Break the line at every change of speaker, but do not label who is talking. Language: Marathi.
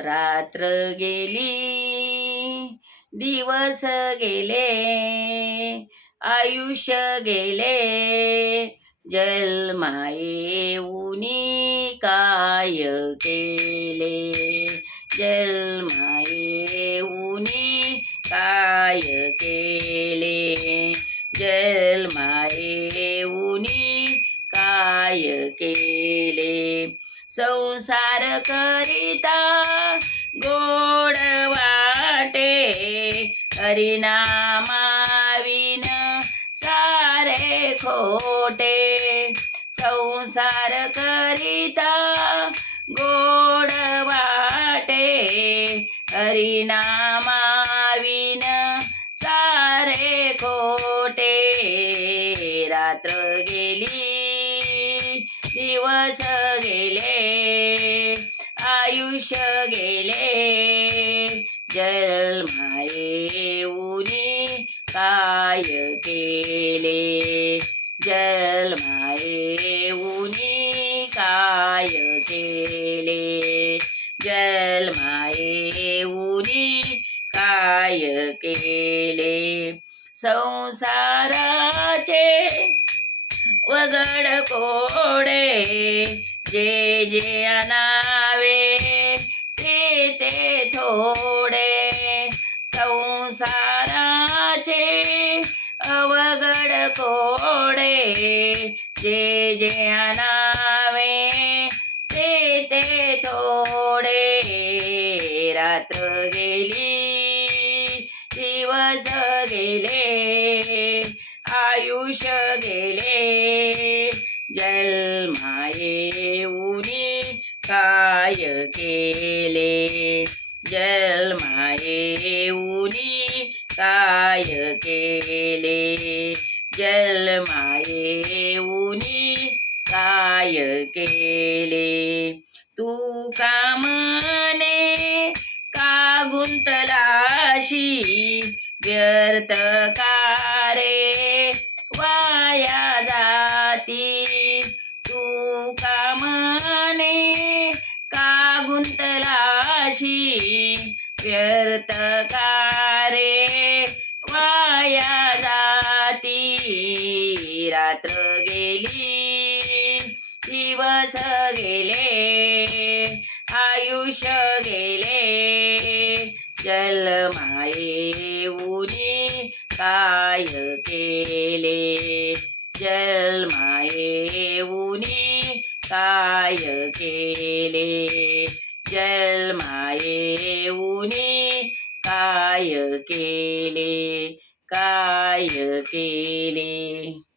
रात्र गेली दिवस गेले आयुष्य गेले जलमाये उनी काय केले? जलमा संसार करिता गोड वाटे हरिनामाविन सारे खोटे. संसार करिता गोड वाटे हरिनामाविन सारे खोटे. रात्र गे दिवस गेले आयुष्य गेले. जलमाये उनी काय केले? जलमाये उनी काय केले? जलमाये उनी काय केले? संसारा वगड कोडे जे जे अनावे ते ते थोडे. संसाराचे अवघड कोडे जे जे अनावे ते ते थोडे. रात्र गेली दिवस गेले आयुष्य गेले काय केले. जलमाये उनी काय केले. जलमाये उनी काय केले. तू कामने का गुंतलाशी व्यर्थ का गुंतलाशी व्यर्थ कारे वाया जाती. रात्र गेली दिवस गेले आयुष्य गेले. जलमाये उनी काय केले? जलमाये उनी काय केले? जलमाये काय केले काय केले?